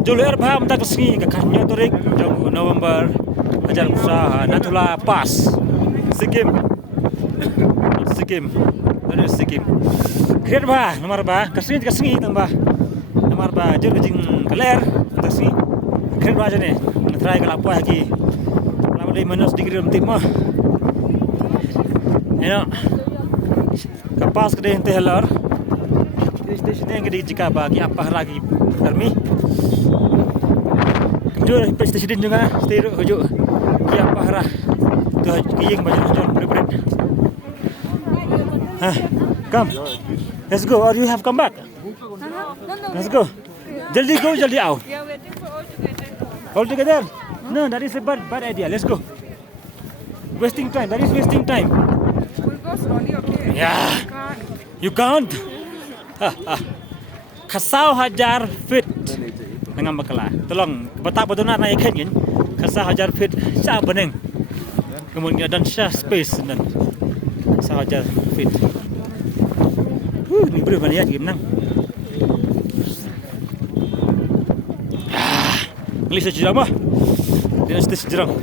Juliar Baham tak kesini ke Kanyo Torik jam November ajar usaha Natula Pass Sikkim ada Sikkim keren bah nomor bah kesini tambah nomor bah jur kejing keler kesini keren bah aja nih try kalau apa lagi kalau di minus degree tim mah kapas kedai hente helar stesen yang kedai jika bagi apa lagi army Jur stesen juga stay ujuk ya apa harah tuh kiying baju berat come let's go or you have come back let's go jaldi go jaldi out Yeah, waiting for all all together. together no that is a bad idea let's go wasting time that is wasting time We'll go slowly, okay? yeah Can't. you can't Kasau hajar fit dengan bakala tolong batak betunar naik kan Kasau hajar fit sa beneng kemudian dan sa space dan Kasau hajar fit ni boleh mana ya game nang Ngelis sejurang mah. Dinasti sejurang.